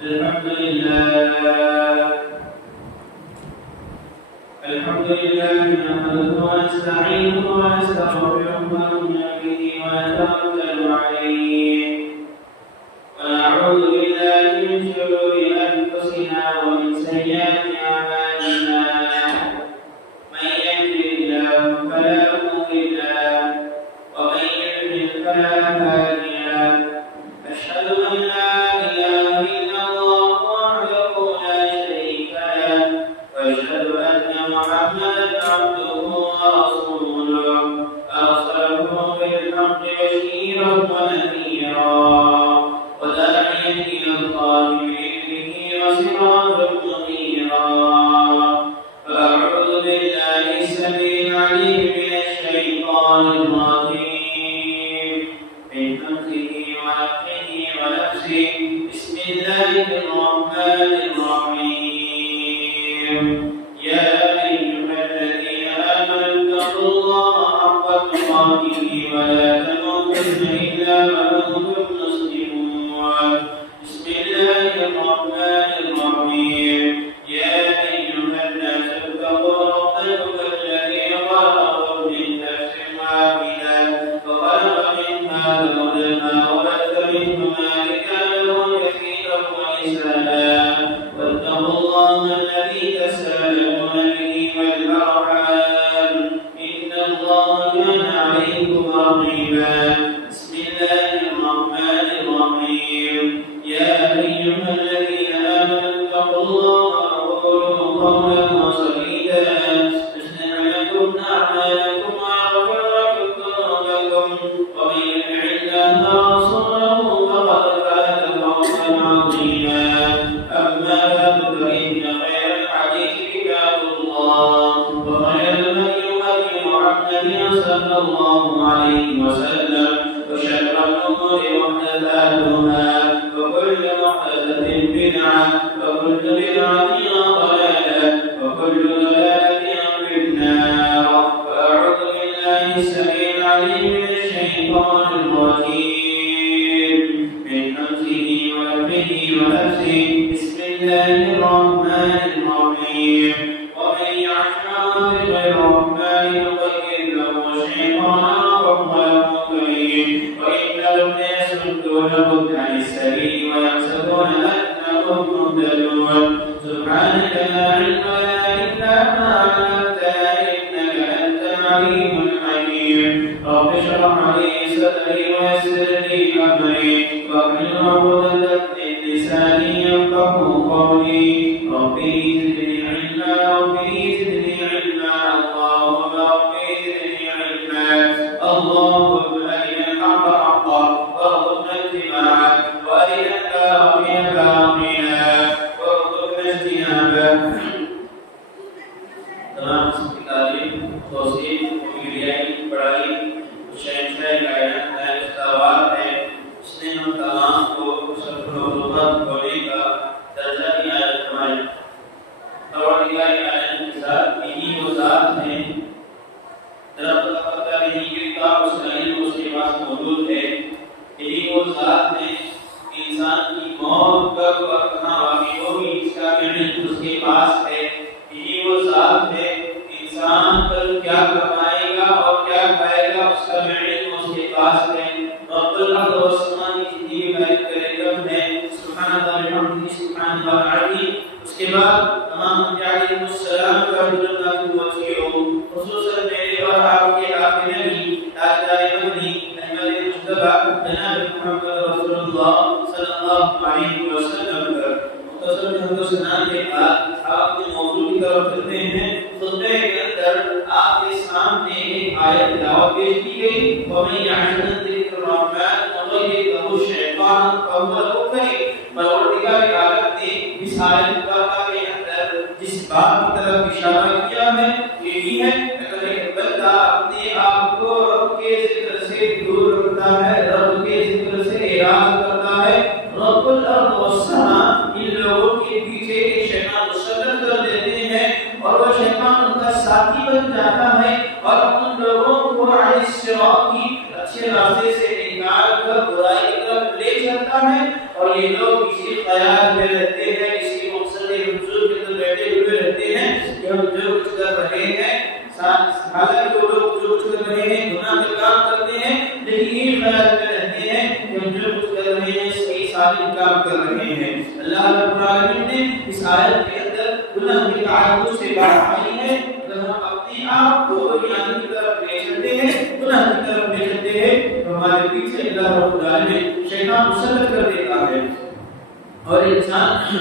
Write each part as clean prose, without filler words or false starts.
الحمد لله نحمده ونستعينه ونستغفره ونؤمن به ونتوكل عليه ونعوذ بالله من شرور أنفسنا ومن سيئات أعمالنا من يهده الله فلا مضل له ومن يضلل فلا هادي له أشهد أن لا إله إلا الله وحده لا شريك له وأشهد أن محمدا عبده ورسوله أرسله بالحق بشيرا ونذيرا وداعيا إلى الله بإذنه وسراجا منيرا فأعوذ بالله السميع العليم من الشيطان الرجيم من همزه ونفخه ونفسه بسم الله الرحمن الرحيم يا أيها الذين آمنوا اتقوا الله حق تقاته ولا تموتن إلا وأنتم مسلمون بسم الله الرحمن الرحيم يا أيها الناس اتقوا ربكم الذي خلقكم من نفس واحدة وخلق منها زوجها وبث منهما رجالا كثيرا ونساء واتقوا الله الذي تساءلون به والأرحام إن الله كان عليكم رقيبا بسم الله الرحمن الرحيم يا أيها الذين آمنوا اتقوا الله وقولوا قولا سديدا يصلح لكم أعمالكم ويغفر لكم ذنوبكم ومن يطع الله ورسوله فقد فاز فوزا عظيما أما بعد فإن خير الحديث كتاب الله وخير الهدي هدي محمد صلى الله عليه وسلم وشر الأمور محدثاتها وكل محدثة بدعة وكل بدعة ضلالة وكل ضلالة في النار فأعوذ بالله السميع العليم من الشيطان الرجيم من همزه ونفخه ونفسه بسم الله الرحمن الرحيم ومن يعش عن ذكر الرحمن نقيض له شيطانا وهو له قرين وإن لهم يصدونهم عن السبيل ويحسبون أنهم مهتدون سبحانك لا علم لنا إلا ما علمتنا إنك أنت العليم الحكيم رب اشرح لي صدري ويسر لي أمري واحلل عقدة من لساني يفقهوا قولي ربي زدني علما ربي زدني علما اللهم ربي زدني علما اللهم أرنا الحق حقا وارزقنا اتباعه وأرنا الباطل باطلا وارزقنا اجتنابه تمام تعلیم توصیف میڈیائی پڑھائی شہنشاہ کائنات کا استوار ہے اس نے ہم تمام کو سفر و لغت ہونے کا درجہ عنایت فرمایا اور عنایت کے ساتھ انہی وہ ذات ہیں درخت کا پتا نہیں کہ کتاب اس علم اس کے پاس موجود ہے انہی وہ ذات ہیں انسان کی موت کب اور کہاں واقع ہوگی اس کا علم اس کے پاس ہے انہی وہ ذات ہے انسان پر کیا کمائے گا اور کیا کھائے گا اس کا علم اس کے پاس ہے رب الارض والسماء کی زندگی میں کرے گا ہے سبحان اللہ الحمد سبحان اللہ العظیم اس کے بعد تمام انبیاء علیہ السلام کا اللہ کی وصیوں خصوصا میرے اور آپ کے آخر نبی تاجدار مدنی احمد مصطفیٰ جناب محمد رسول اللہ صلی اللہ علیہ وسلم پر مختصر حمد و ثنا کے بعد آپ کے موضوع کی طرف چلتے ہیں خطبے کے اندر آپ کے سامنے ایک آیت تلاوت پیش کی گئی وَمَن يَعْشَ عَن ذِكْرِ الرَّحْمَنِ نُقَيِّضْ لَهُ شَيْطَانًا فَهُوَ لَهُ قَرِينٌ پروردگار عالم نے اس آیت پاکہ کے اندر جس بات کی طرف اشارہ کیا ہے یہی ہے اگر ایک بندہ اپنے آپ کو رب کے ذکر سے دور رکھتا ہے رب کے ذکر سے اعراض کرتا ہے رب الارض والسماء ان لوگوں کے پیچھے شیطان مسلط کر دیتے ہیں اور وہ شیطان ان کا ساتھی بن جاتا ہے اور ان لوگوں کو علی الصراط کی اچھے راستے سے نکال کر برائی کی طرف لے جاتا ہے اور یہ لوگ لوگ اسی خیال میں رہتے ہیں، اسی مقصد حضور کے اندر بیٹھے ہوئے رہتے ہیں کہ ہم جو کچھ کر رہے ہیں، حالانکہ وہ لوگ جو کچھ کر رہے ہیں گناہ کا کام کرتے ہیں، لیکن یہ خیال میں رہتے ہیں کہ ہم جو کچھ کر رہے ہیں صحیح صالح کام کر رہے ہیں۔ اللہ رب العالمین نے اس آیت کے اندر گناہ کے تعلق سے بات کی ہے۔ اگر ہم اپنے آپ کو گناہ کی طرف لے چلتے ہیں، گناہ کی طرف لے چلتے ہیں، تو ہمارے پیچھے اللہ رب العالمین شیطان مسلط کر دیتا ہے۔ اور انسان،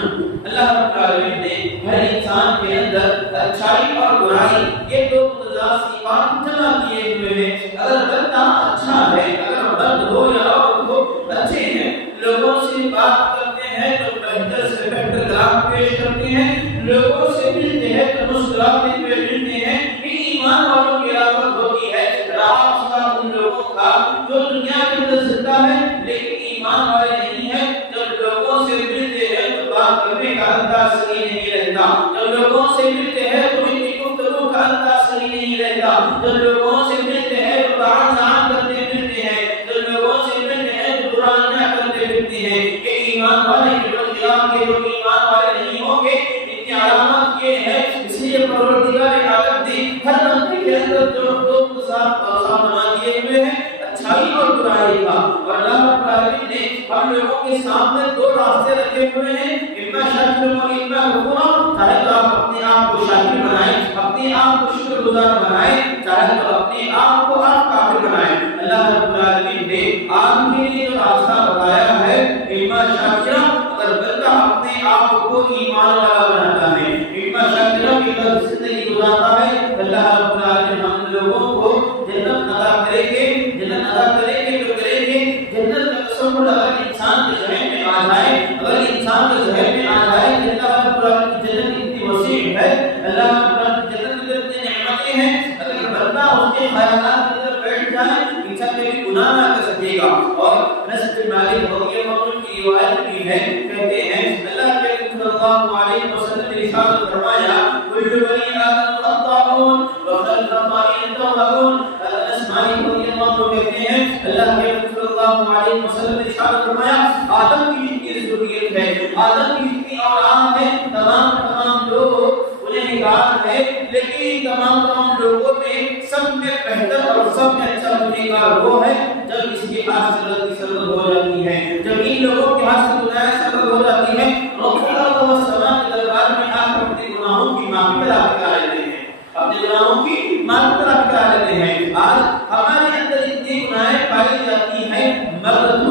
اللہ رب العالمین نے ہر انسان کے اندر اچھائی اور برائی یہ دو متضاد صفات جمع کیے ہوئے ہیں۔ اگر بندہ اچھا ہے، اگر مرد ہو یا عورت ہو اچھے ہیں، لوگوں سے بات کرتے ہیں تو بہتر سے بہتر کلام پیش کرتے ہیں، لوگوں سے ملتے ہیں تو مسکراتے ہوئے ملتے ہیں، یہ ایمان والوں کی علامت ہوتی ہے۔ راستہ ان لوگوں کا جو دنیا کے اندر زندہ ہے لیکن ایمان والے نہیں ہے، جب لوگوں سے ملتے ہیں تو بات کرنے کا انداز صحیح نہیں رہتا، جب لوگوں سے ملتے ہیں تو ان کی گفتگو کا انداز صحیح نہیں رہتا، جب لوگوں سے ملتے ہیں تو تعان کرتے ملتے ہیں، جب لوگوں سے ملتے ہیں تو برائیاں کرتے ملتے ہیں۔ کہ ایمان والے کے لوگ قیام کے لوگ ایمان والے نہیں ہوں گے، ان کی علامت یہ ہے۔ اس لیے پروردگار عالم نے ہر بندے کے اندر جو دو سامنا کیے ہوئے ہیں، اچھائی اور برائی کا، اور اللہ رب العالمین نے ہم لوگوں کے سامنے دو راستے رکھے ہوئے ہیں، اما شاکر اور اما کفور۔ چاہے تو آپ اپنے آپ کو شاکر بنائیں، اپنے آپ کو شکر گزار بنائیں، چاہے تو اپنے آپ کو آپ کافر بنائیں۔ اللہ رب العالمین نے آپ کے لیے جو راستہ بتایا ہے اما شاکر، اگر بندہ اپنے آپ کو ایمان والا بناتا ہے، اما شاکر کی طرف زندگی گزارتا ہے، اللہ رب العالمین ہم لوگوں کو جنت عطا کرے گے، جنت عطا کرے گے تو کرے گے۔ جنت کا تصور اگر انسان کے ذہن میں آ جائے، اگر انسان کے ذہن میں آ جائے کہ اللہ رب العالمین کی جنت اتنی وسیع ہے، اللہ رب العالمین کی جنت میں اتنی نعمتیں ہیں، اگر بندہ اس کے خیالات کے اندر بیٹھ جائے انسان کبھی گناہ نہ کر سکے گا۔ اور انس بن مالک رضی اللہ عنہ کی روایت بھی ہے، کہتے ہیں اللہ کے رسول صلی اللہ علیہ وسلم نے ارشاد فرمایا کل بنی آدم خطاؤون وخير الخطائين التوابون۔ انس مالک رضی اللہ عنہ کہتے ہیں اللہ کے رسول صلی اللہ علیہ وسلم نے ارشاد فرمایا آدم کی جتنی ضروریت ہے، آدم کی جتنی اولاد ہے، تمام لوگ انہیں نکال ہے، لیکن تمام لوگوں میں سب میں بہتر اور سب میں اچھا ہونے کا وہ ہے جب اس کے ہاتھ سے غلطی سرد ہو جاتی ہے، جب ان لوگوں کے ہاتھ سے گناہ سرد ہو جاتی ہے، رب الارض والسماء کے دربار میں آ کر اپنے گناہوں کی معافی طلب کرا لیتے ہیں، اپنے گناہوں کی معافی طلب کرا لیتے ہیں۔ آج ہمارے اندر اتنی گناہیں پائی جاتی ہیں، مرد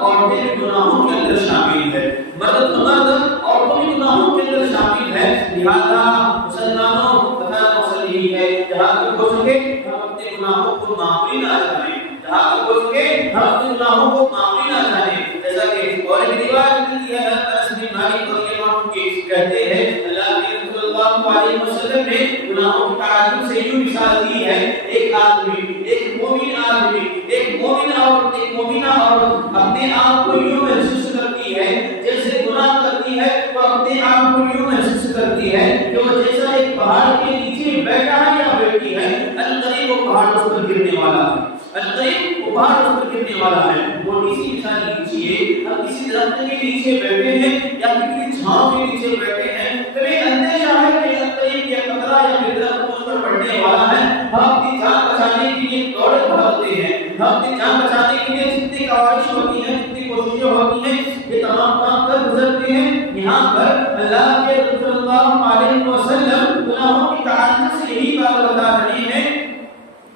عورتیں بھی گناہوں کے اندر شامل ہے، مرد عورتوں بھی گناہوں کے اندر شامل ہے۔ لہذا مسلمانوں بتانا صحیح ہے جہاں تک ہو سکے ہم اپنے گناہوں کو معافی نہ چاہیں، جہاں تک ہو سکے ہم اپنے گناہوں کو معافی نہ چاہیں۔ جیسا کہ اور ایک روایت ملتی ہے حضرت انس بن مالک رضی اللہ عنہ کی، کہتے ہیں اللہ کے رسول صلی اللہ علیہ وسلم نے گناہوں کے تعلق سے یوں مثال دی ہے، ایک آدمی، ایک مومن آدمی، ایک مومن عورت، ایک مومنہ عورت اپنے آپ کو یوں محسوس کرتی ہے جیسے گناہ کرتی ہے، تو اپنے آپ کو یوں محسوس کرتی ہے کہ وہ جیسا ایک پہاڑ کے نیچے بیٹھا ہے یا بیٹھی ہے، عنقریب وہ پہاڑ اس پر گرنے والا ہے، عنقریب وہ پہاڑ اس پر گرنے والا ہے۔ موٹی سی مثال لیجیے، ہم کسی درخت کے نیچے بیٹھے ہیں یا کسی چھاؤں کے نیچے بیٹھے ہیں، کبھی اندیشہ ہے کہ عنقریب یا قطرہ یا پھر درخت اس پر پڑنے والا ہے، ہم اپنی جان بچانے کے لیے دوڑے بھاگتے ہیں، ہم اپنی جان بچانے کے لیے جتنی کوشش ہوتی ہیں، جتنی کوششیں ہوتی ہیں، یہ تمام کام کر گزرتے ہیں۔ یہاں پر اللہ کے رسول صلی اللہ علیہ وسلم گناہوں کی تعلق سے یہی بات بتا رہے ہیں،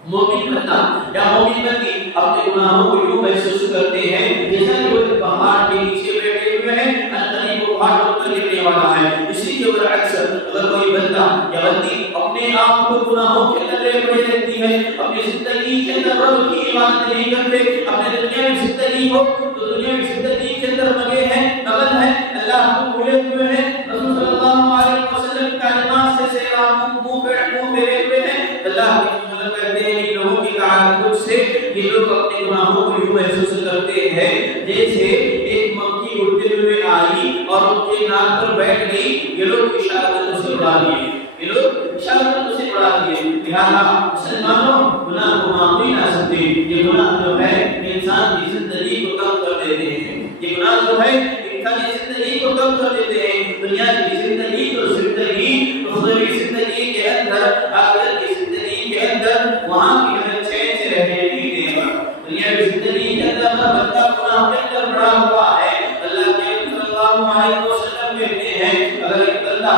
مومن بندہ یا مومن بندی اپنے گناہوں کو یوں محسوس کرتے ہیں جیسا کہ وہ پہاڑ کے نیچے بیٹھے ہوئے ہیں، عنقریب وہ پہاڑ پر گرنے والا ہے۔ اسی کے برعکس اگر کوئی بندہ یا بندی اپنے آپ کو گناہوں کے اندر پڑے رہتی ہے، اپنی زندگی کے اندر رب کی عبادت نہیں کرتے، اپنے دنیاوی زندگی ہو تو دنیاوی زندگی کے اندر لگے ہیں، مگن ہیں، اللہ کو بھولے ہوئے ہیں، رسول صلی اللہ علیہ وسلم کی تعلیمات سے منہ پھیرے ہوئے ہیں، اللہ کے رسول کہتے ہیں کہ لوگوں کی تعلق سے یہ لوگ اپنے گناہوں کو یوں محسوس کرتے ہیں جیسے ایک مکھی اڑتے ہوئے آئی اور ان کے ناک پر بیٹھ گئی، یہ لوگ اشارتوں سے اڑا دیے، یہ لوگ اشارتوں سے اڑا دیے۔ لہذا مسلمانوں گناہ کو معاف نہیں کر سکتے، یہ گناہ جو ہے انسان کی زندگی کو کم کر دیتے ہیں، یہ گناہ جو ہے دنیا کی زندگی تو زندگی، اخروی زندگی کے اندر، آخرت کی زندگی کے اندر وہاں کی چین سے رہنے کی نعمت۔ دنیا کی زندگی کے اندر بندہ گناہ کے اندر بڑا ہوا ہے، اللہ کے صلی اللہ علیہ وسلم کہتے ہیں اگر ایک بندہ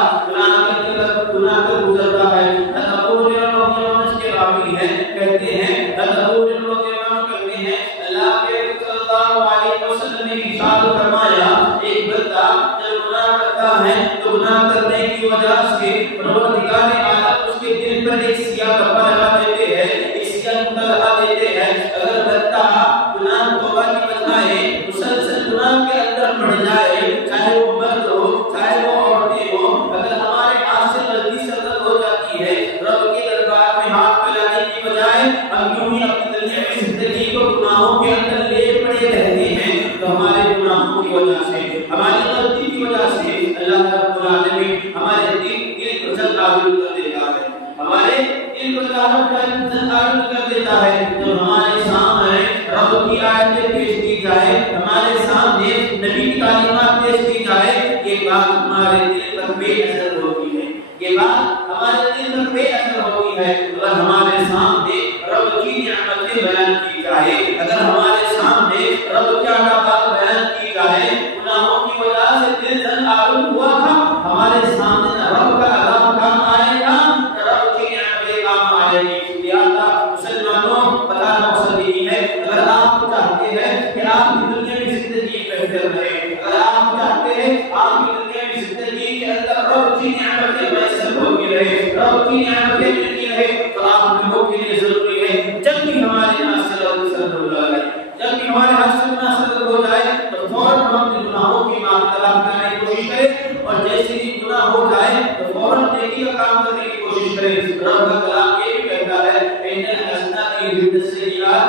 گناہ کر گزرتا ہے، ابو ہریرہ کے راوی ہیں کہتے ہیں، ابو ہریرہ کہتے ہیں اللہ کے صلی اللہ علیہ وسلم نے ارشاد فرمایا ایک بندہ جب گناہ کرتا ہے تو گناہ کرنے کی وجہ سے پروردگار عالم اس کے دل پر ایک سیاہ کپڑا لگا دیتے ہیں، ایک سیاہ کپڑا لگا دیتے ہیں۔ اگر بندہ گناہ توبہ کی بجائے مسلسل گناہ کے اندر پڑ جائے، چاہے وہ مرد ہو چاہے وہ عورتیں ہو، اگر ہمارے ہاتھ سے غلطی سرزد ہو جاتی ہے، رب کے دربار میں ہاتھ پھیلانے کی بجائے ہم یوں ہی اپنی دنیا کی زندگی کو گناہوں کے اندر لے پڑے رہتے ہیں، تو ہمارے گناہوں کی وجہ سے، ہماری غلطی کی وجہ سے اللہ رب العالمین ہمارے دل کو زلزال کر دیتا ہے، ہمارے دل کو زلزال کر دیتا ہے۔ تو ہمارے سامنے رب کی آیتیں پیش کی جائے، ہمارے سامنے نبی کی تعلیمات پیش کی جائے، یہ بات ہمارے دل پر بے اثر ہوتی ہے، یہ بات ہمارے دل پر بے اثر ہوتی ہے۔ اگر ہمارے سامنے رب کی نعمتیں بیان کی جائے، اگر ہمارے سامنے رب کی عطاءات بیان کی جائے، گناہوں کی وجہ سے دل زلزال ہوا تھا، ہمارے سامنے نہ رب کا عذاب کام آئے گا نہ رب کی نعمتیں کام آئے گی۔ لہذا مسلمانوں پتہ مقصد یہی ہے، اگر آپ چاہتے ہیں کہ آپ کی دنیا کی زندگی بہتر رہے، اگر آپ چاہتے ہیں آپ کی دنیا کی زندگی کے اندر رب کی نعمتیں میسر ہوتی رہے، رب کی نعمتیں ملتی رہے، تو آپ لوگوں کے لیے ضروری ہے جب بھی ہمارے ہاتھ سے سرد ہو جائے، جب بھی ہمارے ہاتھ سے گناہ سرد ہو جائے تو فوراً ہم اپنے گناہوں کی معافی طلب کرنے کی کوشش کریں، اور جیسے ہی گناہ ہو جائے تو فوراً نیکی کا کام کرنے کی کوشش کریں۔ رب کا کلام یہ بھی کہتا ہے ان الحسنات یذهبن السیئات،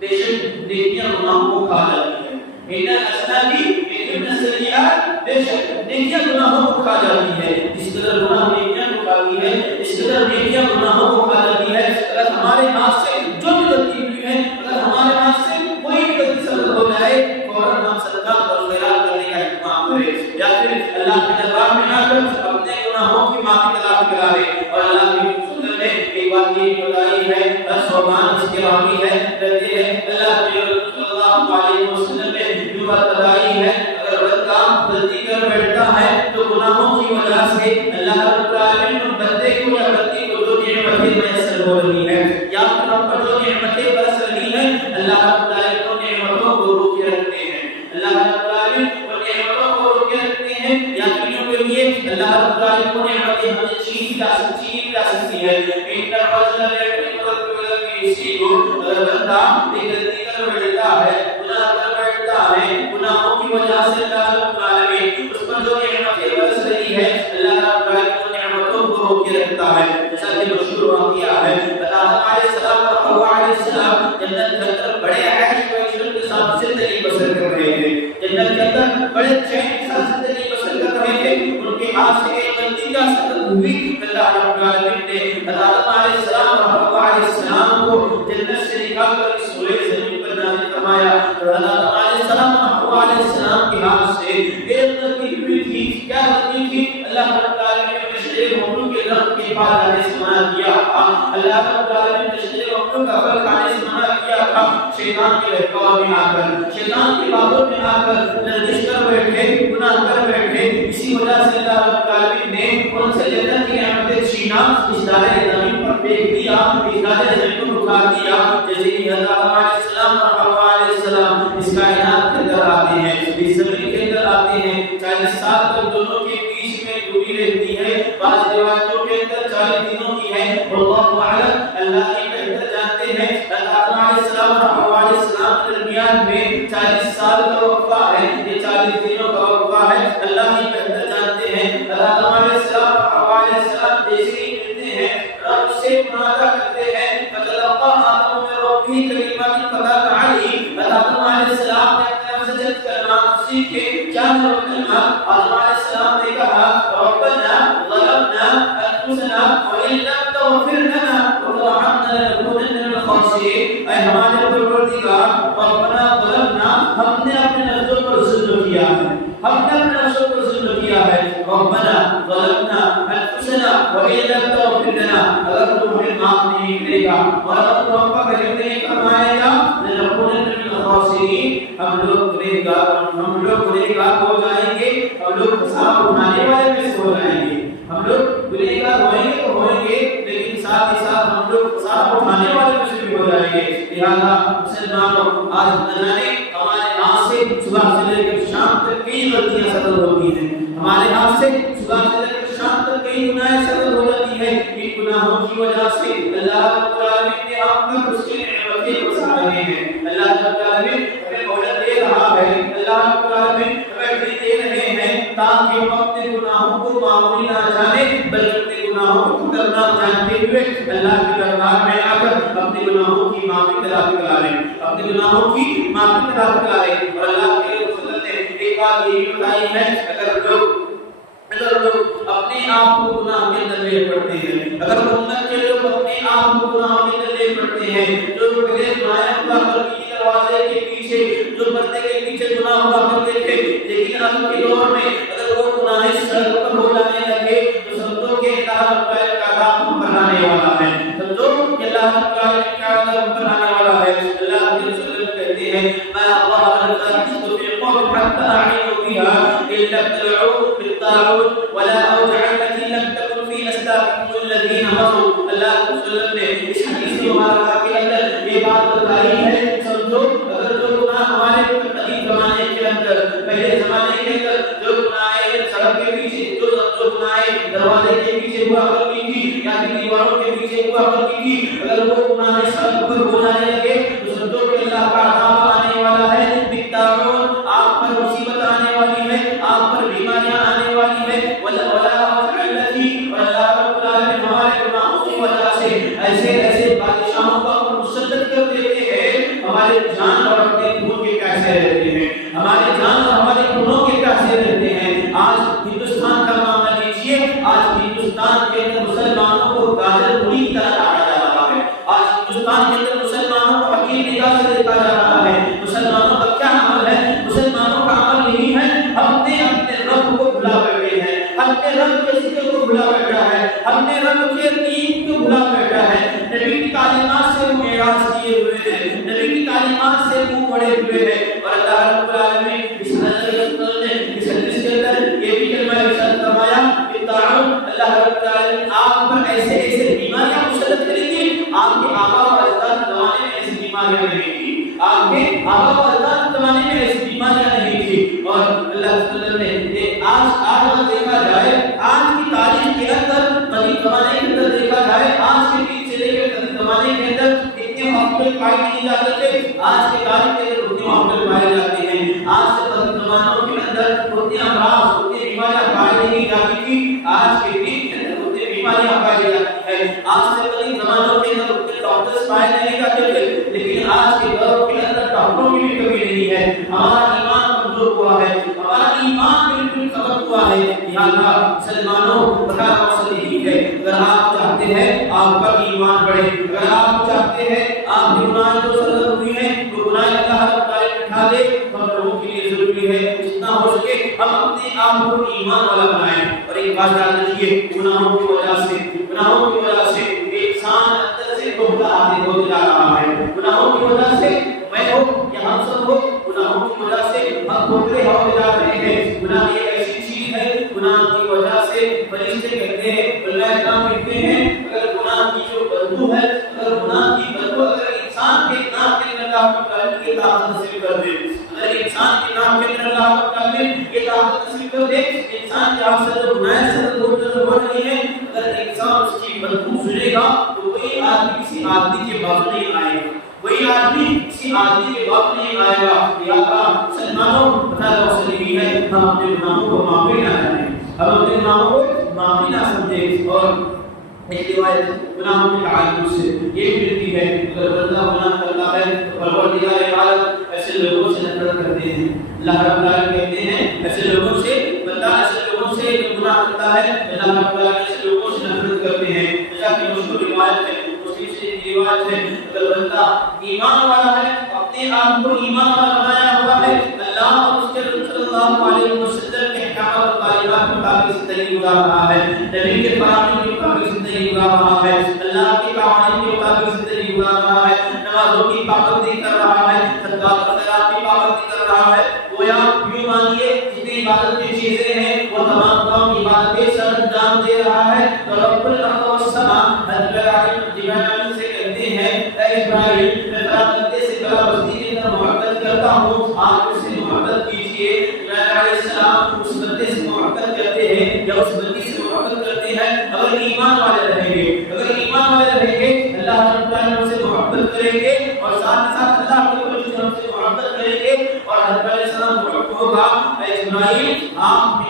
بے شک نیکیاں گناہوں کو کھا جاتی ہیں، ان الحسنات یذهبن السیئات، بے شک نیکیاں گناہوں کو کھا جاتی ہے۔ اس قدر گناہ نیکیاں کو کھاتی ہے، اس قدر نیکیاں گناہوں کو کھا جاتی ہے۔ اگر ہمارے ہاتھ سے جو بھی غلطی ہوئی ہے، اگر ہمارے ہاتھ سے کوئی بھی غلطی سرزد ہو جائے، فوراً ہم صدقہ اور خیرات کرنے کا اہتمام کریں، یا پھر اللہ کے دربار میں آ کر اپنے گناہوں کی معافی طلب کریں۔ اور اللہ کی رسول نے ایک بات یہ بتائی ہے، صوبان اس کے حامی ہے، کہتے ہیں اللہ کے رسول صلی اللہ علیہ وسلم نے یہ بات بتائی ہے اگر بندہ غلطی کر بیٹھتا ہے تو گناہوں کی وجہ سے اللہ رب العالمین ان بندے کو یا بندی کو جو نعمتیں میسر ہو رہی ہے یا پھر ہم پر جو نعمتیں برس رہی ہیں، اللہ رب العالمین ان نعمتوں کو روکے رکھتے ہیں، اللہ رب العالمین ان نعمتوں کو روکے رکھتے ہیں، یقینوں کے لیے اللہ رب العالمین ان نعمتیں ہمیں چھین جا سکتی ہے۔ ان کا فضل ہے اسی کو اگر بندہ ایک غلطی کر بیٹھتا ہے، گناہ کر بیٹھتا ہے، گناہوں کی وجہ سے اللہ رب العالمین اس پر جو نعمتیں برس رہی ہے، اللہ رب العالمین ان نعمتوں کو روکے رکھتا ہے۔ جیسا کہ مشہور واقعہ ہے، آدم علیہ السلام اور حوا علیہ السلام جنت کے اندر بڑے عیش و عشرت کے ساتھ زندگی بسر کر رہے تھے، جنت کے اندر بڑے چین کے ساتھ زندگی بسر کر رہے تھے، ان کے ہاتھ سے ایک غلطی کا سبب ہوئی، اللہ رب العالمین نے آدم علیہ السلام اور حوا علیہ السلام کو جنت سے نکال کر اس سورہ زمین پر نازل فرمایا۔ آدم علیہ السلام اور حوا علیہ السلام کے ہاتھ سے ایک غلطی ہوئی تھی، کیا غلطی تھی؟ اللہ رب العالمین نے شجرے ممنوع کے درخت کے پاس جانے سے منع کیا تھا، اللہ رب العالمین نے شجرے ممنوع کا پھل کھانے سے منع کیا تھا۔ شیطان کے بہکاوے میں آ کر، شیطان کے باتوں میں آ کر لرزش کر بیٹھے، گناہ کر بیٹھے، اسی وجہ سے اللہ رب العالمین نے ان سے جنت کی نعمتیں چھینا، اس دائرے زمین پر پھینک دیا، اس دائرے زمین کو اٹھا دیا۔ جیسے کہ حضرت آدم علیہ السلام اور حوا علیہ السلام اس کائنات کے اندر آتے ہیں، اس زمین کے اندر آتے ہیں، 40 سال تک دونوں کے بیچ میں دوری رہتی ہے، بعض روایتوں کے اندر 40 دنوں کی ہے، واللہ اعلم، اللہ ہی بہتر جانتے ہیں۔ آدم علیہ السلام اور حوا علیہ السلام کے درمیان میں 40 سال کا وقفہ ہے، یہ 40 دنوں کا وقفہ ہے، اللہ ہی بہتر جانتے ہیں۔ آدم علیہ السلام اور حوا علیہ السلام جیسے ہی ملتے ہیں، رب سے مناجات کرتے ہیں، فتلقى آدم من ربه كلمات فتاب عليه۔ آدم علیہ السلام نے اپنے سجد کرنا سیکھے، کیا ہے وہ کلمات؟ آدم علیہ السلام نے کہا ربنا ظلمنا انفسنا وان لم تغفر لنا وترحمنا لنكونن من الخاسرين۔ اے ہمارے پروردگار، ربنا ظلمنا، ہم نے اپنے نفسوں پر ظلم کیا ہے، ہم نے اپنے نفسوں کو ظلم کیا ہے. ربنا ظلمنا انفسنا وان لم تغفر لنا، اگر تو ہمیں معاف نہیں کرے گا اور اگر تو ہم پر رحم نہیں فرمائے گا لنکونن من الخاسرین، ہم لوگ گنہگار ہو جائیں گے، ہم لوگ خسارہ اٹھانے والے میں سے ہو جائیں گے. ہم لوگ گنہگار ہوئیں گے تو ہوئیں گے، لیکن ساتھ ہی ساتھ ہم لوگ خسارہ اٹھانے والے میں سے بھی ہو جائیں گے. لہذا مسلمانوں آج نہ جانے ہمارے ہاتھ سے صبح سے لے کر شام تک کئی غلطیاں صدر ہوتی ہیں، ہمارے ہاتھ سے صبح سے لے کر شام تک کئی گناہیں صدر ہو جاتی ہیں. ان گناہوں کی وجہ سے اللہ رب العالمین نے ہم پر اس کی نعمتیں برسا رہے ہیں. اللہ رب العالمین ہمیں مہلت دے رہا ہے، اللہ رب العالمین ہمیں بھی دے رہے ہیں تاکہ ہم اپنے گناہوں کو معمولی نہ جانے بلکہ اپنے گناہوں کو خطرناک جانتے ہوئے اللہ کے دربار میں آ کر اپنے گناہوں کی معافی طلب کریں، اپنے گناہوں کی معافی طلب کریں. اور اللہ کے رسول نے ایک بات یہ بتائی ہے، اگر لوگ اپنے آپ کو گناہ کے اندر لے پڑتے ہیں، اگر امت کے لوگ اپنے آپ کو گناہ کے اندر لے پڑتے ہیں، جو پہلے گناہ ہوا کرتے تھے دروازے کے پیچھے، جو پردے کے پیچھے گناہ ہوا کرتے تھے، لیکن اب کے دور میں اگر وہ گناہ سڑک پر ہو جانے لگے تو سمجھو کہ اللہ کا عذاب بڑھانے والا ہے، سمجھو کہ اللہ کا عذاب بڑھانے والا ہے. اللہ کے رسول کہتے ہیں ما ظهر الفاحشة في قوم حتى أعلنوا بها إلا ابتلعوا بالطاعون ولا أوجع التي لم تكن في أسلافهم الذين مضوا. اللہ کے رسول نے اس حدیث مبارکہ کے اندر یہ بات بتائی ہے، سمجھو اگر جو گناہ ہمارے قدیم زمانے کے اندر، پہلے زمانے کے اندر جو گناہ سڑک کے پیچھے، جو گناہ دروازے کے پیچھے ہوا کرتی تھی یا دیواروں کے پیچھے ہوا کرتی تھی، اگر وہ گناہ سڑک پر ہو جانے لگے تو سمجھو کہ اللہ کا عذاب آنے والا ہے. بالطاعون، آپ پر مصیبت آنے والی ہے، آپ پر بیماریاں آنے والی ہے. ولا التي، اور اللہ رب العالمین ہمارے گناہوں کی وجہ سے ایسے بادشاہوں کو اپنے مسلط کر دیتے ہیں، ہمارے جان اور اپنے خون کے پیسے رہتے ہیں، ہمارے جان اور ہمارے خونوں کے پیسے رہتے ہیں. آج ہندوستان کا معاملہ لیجیے، آج ہندوستان کے اندر مسلمانوں کو گاجر پوری کی طرح کاٹا جا رہا ہے. آج ہندوستان کے اندر مسلمانوں کو حقیر نگاہ سے دیکھا جا رہا ہے. مسلمانوں کا کیا عمل ہے؟ مسلمانوں کا عمل یہی ہے، ہم نے اپنے رب کو بھلا بیٹھے ہیں، ہم نے رب کے ذکر کو بھلا بیٹھا ہے، ہم نے رب کے دین کو بھلا بیٹھا ہے. نبی کی تعلیمات سے وہ اعراض کیے ہوئے ہیں، نبی کی تعلیمات سے منہ موڑے ہوئے ہیں. اور اللہ رب العالمین اس حدیث کے اندر یہ بھی کلمہ ارشاد فرمایا کہ تعاون، اللہ رب العالمین آپ پر ایسے بیماریاں مسلط کریں گے، آپ کے آبا و اجداد زمانے میں ایسی بیماریاں نہیں تھی، آپ کے آبا و اجداد زمانے میں ایسی بیماریاں نہیں تھی. اور اللہ تعالی نے آج دیکھا جائے، آج کی تاریخ کے اندر، قدیم زمانے کے اندر دیکھا جائے، آج کے پیچھے لے کر قدیم زمانے کے اندر اتنے ہاسپٹل پائے نہیں جاتے تھے، آج کے تاریخ کے اندر اتنے ہاسپٹل پائے جاتے ہیں. آج سے قدیم زمانوں کے اندر اتنے امراض، اتنے بیماریاں پائی نہیں جاتی تھی، آج کے دن کے اندر اتنے بیماریاں پائی جاتی ہیں. آج سے قدیم زمانوں کے اندر اتنے ڈاکٹرز پائے نہیں جاتے تھے، لیکن آج کے دور کے اندر ڈاکٹروں کی بھی کمی نہیں ہے. ہمارا ایمان کمزور ہوا ہے، ہمارا ایمان بالکل کمزور ہوا ہے. لہٰذا مسلمانوں کا مقصد یہی ہے، اگر آپ چاہتے ہیں آپ کا ایمان بڑھے، اگر آپ چاہتے ہیں آپ کے گناہ جو صدر ہوئی ہیں تو گناہ اللہ تعالی اٹھا دے، ہم لوگوں کے لیے ضروری ہے جتنا ہو سکے ہم اپنے آپ کو ایمان والا بنائیں. اور ایک بات یاد رکھیے، گناہوں کی وجہ سے انسان اندر سے دھوکہ حاصل ہوتا جا رہا ہے. گناہوں کی وجہ سے میں ہو یا ہم سب ہو، گناہوں کی وجہ سے ہم دھوکے ہوتے جا رہے ہیں. گناہ یہ ایسی چیز ہے، گناہ کی وجہ سے فرشتے کہتے ہیں، اللہ کرام کہتے ہیں، اگر گناہ کی جو بدبو ہے، اگر گناہ کی بدبو اگر انسان کے نام کے اندر اللہ تعالی کی طاقت نصیب کر دے، اگر انسان کے نام کے اندر اللہ تعالی کی طاقت نصیب کر دے، انسان کے آپ سے جو گناہ سے ہو رہی ہے، اگر انسان اس کی بدبو سنے گا تو کوئی آدمی کسی آدمی کے باپ نہیں آئے گا، کوئی آدمی کسی آدمی کے باپ نہیں آئے گا. یا مسلمانوں بتایا وصلی ہے، ہم اپنے گناہوں کو معافی نہ کریں، ہم اپنے گناہوں کو معافی نہ سمجھیں. اور ایک روایت گناہوں کے تعلق سے یہ ملتی ہے، اگر بندہ گناہ کرتا ہے تو پروردگار عالم ایسے لوگوں سے نفرت کرتے ہیں. اللہ رب العالمین کہتے ہیں ایسے لوگوں سے، بندہ ایسے لوگوں سے گناہ کرتا ہے، اللہ رب العالمین ایسے لوگوں سے نفرت کرتے ہیں. جیسا کہ مشہور روایت ہے، روایت ہے، اگر بندہ ایمان والا ہے، اپنے آپ کو ایمان والا بنایا ہوا ہے، اللہ اور اس کے رسول صلی اللہ علیہ وسلم کے احکامات اور تعلیمات کے مطابق زندگی گزار رہا ہے، نبی کے فرامین کے مطابق زندگی گزار رہا ہے، اللہ کے قوانین کے مطابق زندگی گزار رہا ہے، نمازوں کی پابندی کر رہا ہے، صدقات اور خیرات کی پابندی کر رہا ہے، گویا یوں مانیے جتنی عبادت کی چیزیں ہیں وہ تمام عبادتیں سر انجام دے رہا ہے۔ تو رب الارض والسماء حضرت ابراہیم سے کہتے ہیں اے ابراہیم میں بندے سے کلام بستی کے اندر محبت کرتا ہوں، آپ اس سے محبت کیجیے۔ ابراہیم علیہ السلام اس بندے سے محبت کرتے ہیں یا اس بندی سے محبت کرتے ہیں اگر ایمان والے رہیں گے، اگر ایمان والے رہیں گے اللہ رب العالمین سے محبت کریں گے اور ساتھ ساتھ اللہ کے رسول سے محبت کریں گے اور حضرت علیہ السلام محبت ہوگا اے ابراہیم آپ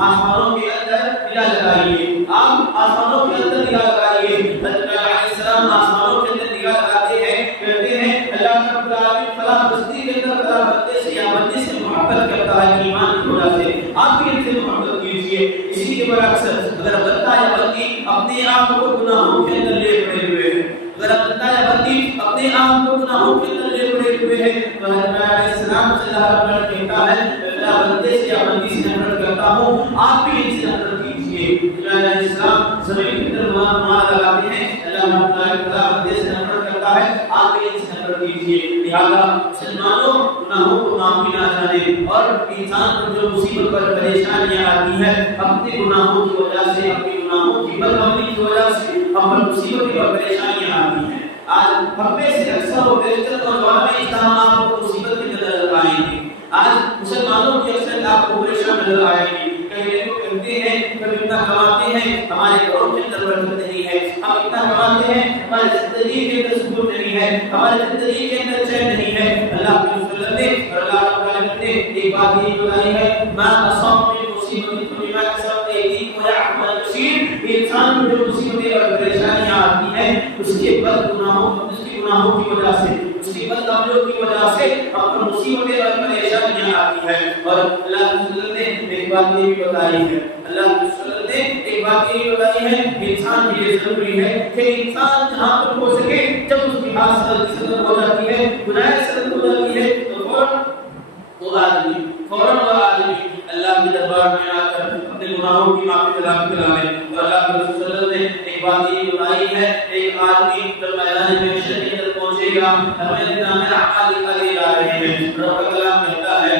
آسمانوں کے اندر نگاہ لگائیے، آپ آسمانوں کے اندر نگاہ لگائیے۔ حضرت علیہ السلام آسمانوں کے اندر نگاہ لگاتے ہیں، کہتے ہیں اللہ رب العالمین فلاں بستی کے اندر فلاں بندے سے یا بندی سے محبت کرتا ہے ایمان کی وجہ سے، آپ بھی ان سے محبت کیجیے۔ اسی کے برعکس اگر بندہ یا بندی اپنے آپ کو گناہوں کے اندر لے پڑے ہوئے ہیں، اگر بندہ یا بندی اپنے آپ کو گناہوں کے اندر لے پڑے ہوئے ہیں تو حضرت علیہ السلام صلی اللہ علیہ وسلم کہتا ہے میں بندے سے یا بندی سے نفرت کرتا ہوں، آپ بھی ان سے نفرت کیجیے۔ علیہ السلام زمین کے اندر مار لگاتے ہیں اللہ تعالیٰ بندے سے نفرت کرتا ہے، آپ بھی ان سے نفرت کیجیے۔ لہٰذا مسلمانوں گناہوں کو معافی نہ جانے اور انسان کو جو مصیبت پر پریشانیاں آتی ہے اپنے گناہوں کی وجہ سے، اپنے گناہوں کی بدعملی کی وجہ سے ہم مصیبت اور پریشانیاں آتی ہیں۔ آج ہم میں سے اکثر و بیشتر نوجوان اسلام آپ کو مصیبت کی نظر آئیں گے، آج مسلمانوں کی اکثر آپ کو پریشان نظر آئیں گے۔ کہیں لوگ کہتے ہیں ہم اتنا کماتے ہیں ہمارے گھروں کے اندر برکت نہیں ہے، ہم اتنا کماتے ہیں ہماری زندگی کے اندر سکون نہیں ہے، ہماری زندگی کے اندر چین نہیں ہے۔ اللہ کے رسول نے اور اللہ رب العالمین نے ایک بات یہ بتائی ہے ما اصاب من مصیبت بما کسبت ایدیکم ویعفو عن کثیر، انسان کو جو مصیبتیں اور پریشانیاں آتی ہیں اس کے بد گناہوں کی وجہ سے، اس کی بد عملوں کی وجہ سے ہم پر مصیبتیں اور پریشانیاں آتی ہیں۔ اور اللہ کے رسول نے ایک بات یہ بھی بتائی ہے، اللہ کے رسول نے ایک بات یہ بتائی ہے کہ انسان کے لیے ضروری ہے کہ انسان جہاں پر ہو سکے جب اس کی حالت صدر ہو جاتی ہے، گناہ صدر ہو جاتی ہے تو فوراً وہ آدمی اللہ کے دربار میں آ کر اپنے گناہوں کی معافی طلب کرائے۔ اور اللہ کے رسول صلی اللہ علیہ وسلم نے ایک بات یہ بتائی ہے ایک آدمی جب میدان محشر کے اندر پہنچے گا ہمیں نام اعمال لکھے جا رہے ہیں، رب کا کلام کہتا ہے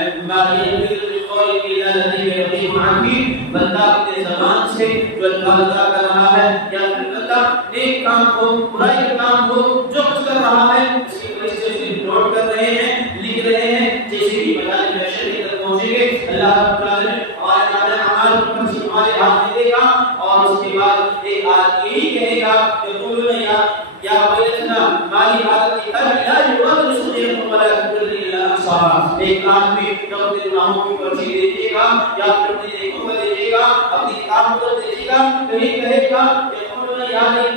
بندہ اپنے زبان سے جو الفاظ کر رہا ہے یا بندہ نیک کام کو برائی کا کام کو جو کچھ کر رہا ہے اس کی وجہ سے نوٹ کر رہے ہیں، لکھ رہے ہیں، جیسے ہی میدان محشر کے اندر پہنچیں گے اللہ رب العالمین ہمارے اعمال کو ہمارے ہاتھ میں دے گا اور اس کے بعد ایک آدمی یہی کہے گا کہ قولنا یا ویلتنا مالی حالت کی قبل لا یغادر صغیرۃ ولا کبیرۃ الا احصاها۔ ایک آدمی جب اپنے گناہوں کی پرچی دیکھے گا یا پھر اپنے نیکیوں کو دیکھے گا، اپنی کام کو دیکھے گا، کہیں کہے گا کہ قولنا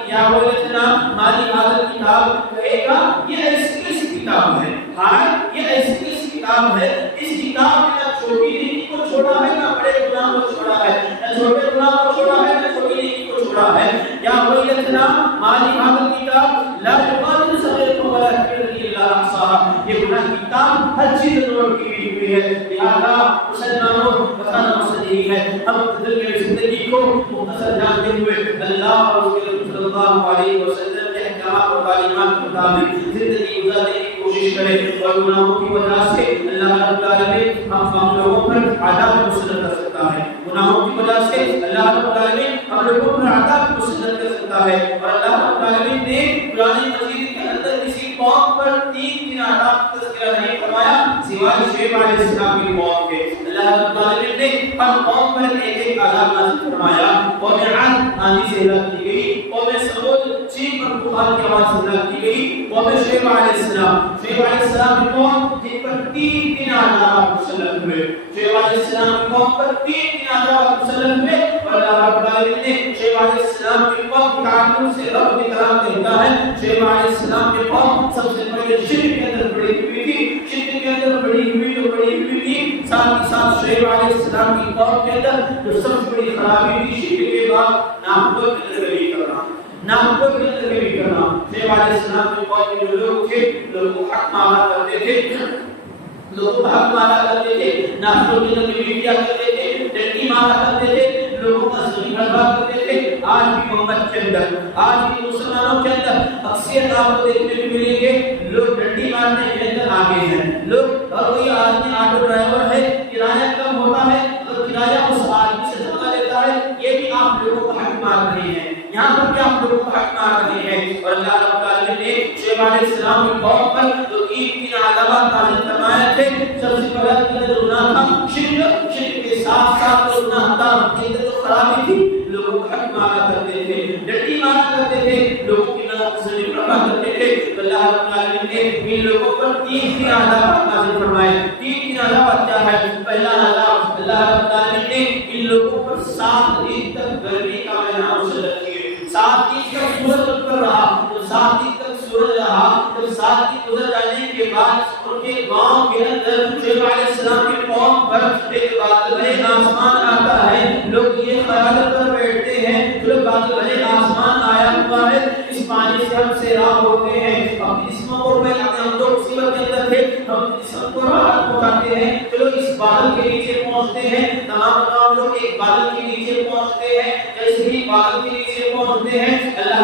یا ویلتنا مالی حالت کتاب، کہے گا یہ ایسی کتاب ہے، ہاں یہ ایسی کتاب ہے، اس کتاب میں نہ چھوٹی نیکی کو چھوڑا ہے نہ بڑے گناہ کو چھوڑا ہے، نہ چھوٹے گناہ کو چھوڑا ہے نہ چھوٹی نیکی کو چھوڑا ہے۔ یا ویلتنا مالی حالت کتاب لا یغادر صغیرۃ ولا کبیرۃ الا احصاها، یہ گناہ کی کتاب ہر چیز نوٹ کی ہوئی ہے۔ لہذا مسلمانوں بتانا مقصد یہی ہے ہم اپنی زندگی کو مختصر جانتے ہوئے اللہ اور اس کے رسول صلی اللہ علیہ وسلم کے احکامات اور تعلیمات کے مطابق زندگی گزارنے کی کوشش کریں اور گناہوں کی وجہ سے اللہ رب العالمین ہم لوگوں پر عذاب مسلط کر سکتا ہے، گناہوں کی وجہ سے اللہ رب العالمین ہم لوگوں پر عذاب مسلط کر سکتا ہے۔ اور اللہ رب العالمین نے قرآن مجید کے اندر کسی قوم پر 3 عذاب کا تذکرہ نہیں فرمایا سوائے شعیب علیہ السلام کی قوم کے۔ اللہ رب العالمین نے ہر قوم پر ایک عذاب نازل فرمایا، قوم عاد آندھی سے ہلاک کی گئی، قوم ثمود چیخ پر طوفان کی آواز سے ہلاک کی گئی، قوم شعیب علیہ السلام کی قوم جن پر 3 عذاب مسلط ہوئے، شعیب علیہ السلام کی قوم پر 3 عذاب مسلط ہوئے۔ اور اللہ رب العالمین نے شعیب علیہ السلام کی قوم کی تعلق سے رب کی کلام کہتا ہے شعیب علیہ السلام کی قوم سب سے پہلے شرک کے اندر بڑی ہوئی تھی، شرک کے اندر بڑی ہوئی تھی، ساتھ ہی ساتھ شعیب علیہ السلام کی قوم کے اندر جو سب سے بڑی خرابی تھی شرک کے بعد نابود کی نظری کرنا، نابود کی نظری کرنا۔ شعیب علیہ السلام کی قوم کے جو لوگ تھے لوگوں کو حق مانا کرتے تھے، لوگوں کو حق مارا کرتے تھے، ناشتوں کے اندر بیوی کیا کرتے تھے، ڈنڈی مارا کرتے تھے، لوگوں کا زمین برباد کرتے تھے۔ آج بھی محمد کے اندر، آج بھی مسلمانوں کے اندر اکثریت آپ کو دیکھنے کو ملیں گے لوگ ڈنڈی مارنے کے اندر آگے ہیں لوگ۔ اور کوئی آدمی آٹو ڈرائیور ہے، کرایہ کم ہوتا ہے اور کرایہ اس آدمی سے زیادہ لیتا ہے، یہ بھی آپ لوگوں کو حق مار رہے ہیں، یہاں پر بھی آپ لوگوں کو حق مار رہے ہیں۔ اور اللہ رب العالمین نے شعیب علیہ السلام کی قوم پر جو تین عذابات نازل فرمائے تھے، سب سے پہلا گناہ تھا شرک کے ساتھ ساتھ گناہ تھا کہ جو خرابی تھی، لوگوں کو حق مارا کرتے تھے، ڈنڈی مارا کرتے تھے، لوگوں کی نظر سے برباد کرتے تھے۔ اللہ رب العالمین نے ان لوگوں پر تین عذابات نازل فرمائے۔ تین عذابات کیا ہے؟ پہلا عذاب اللہ رب العالمین نے ان لوگوں پر 7 دن تک گرمی کا مہینہ مسلط کیا۔ 7 دن تک سورج پر رہا، تو 7 دن تک سورج رہا، جب 7 دن گزر جانے کے بعد ان کے گاؤں کے اندر شعیب علیہ السلام کی قوم پر ایک بادل بھرے آسمان آتا ہے۔ لوگ یہ خیال کر بیٹھتے ہیں جو بادل بھرے آسمان آیا ہوا ہے، اس پانی سے ہم سیراب ہوتے ہیں، اپنے جسموں کو پھیلاتے ہیں، ہم تو مصیبت کے اندر تھے، ہم جسم کو راحت پہنچاتے ہیں، چلو اس بادل کے نیچے پہنچتے ہیں۔ تمام لوگ ایک بادل کے نیچے پہنچتے ہیں، جیسے ہی بادل کے نیچے پہنچتے ہیں اللہ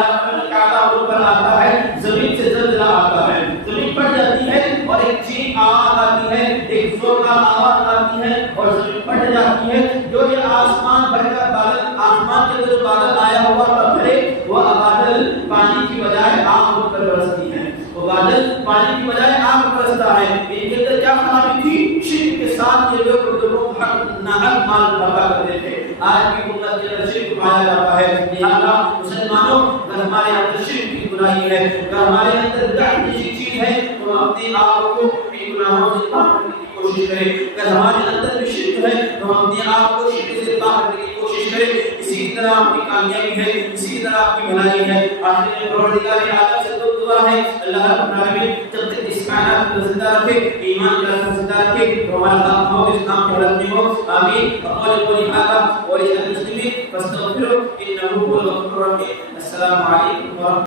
تعالیٰ اوپر آتا ہے، زمین سے زلزلہ آتا ہے، زمین پھٹ جاتی ہے اور ایک چیخ آواز آتی ہے، ایک زوردار آواز آتی ہے اور زمین پھٹ جاتی ہے۔ جو یہ آسمان بھر کر بادل، آسمان کے اندر بادل آیا ہوا تھا بھرے، وہ بادل پانی کی بجائے آگ ہو کر برستی ہے، وہ بادل پانی کی بجائے آگ برستا ہے۔ ان کے اندر کیا خرابی تھی؟ شرک کے ساتھ یہ لوگ لوگوں کو ناحق مال بھرا کرتے تھے۔ آج بھی امت کے اندر شرک پایا جاتا ہے، لہذا مسلمانوں اگر ہمارے اندر شرک کی برائی ہے، اگر ہمارے اندر بدعت جیسی چیز ہے، تو ہم اپنے آپ کو ان گناہوں سے پاک کرنے کی کوشش کریں۔ اگر ہمارے اندر بھی شرک ہے تو ہم اپنے آپ کو شرک سے پاک کرنے کی کوشش کریں۔ اسی طرح آپ کی کامیابی ہے، اسی طرح آپ کی بھلائی ہے۔ آخر میں پروردگار عالم سے تو دعا ہے اللہ رب العالمین جب تک اس کائنات کو زندہ رکھے، ایمان کا زندہ رکھے، تو ہمارا خاتمہ ہو اسلام کے حالت میں ہو۔ آمین۔ اقول قولی ھذا ولسائر المسلمین فاستغفروه انه هو الغفور الرحیم۔ السلام علیکم ورحمۃ اللہ۔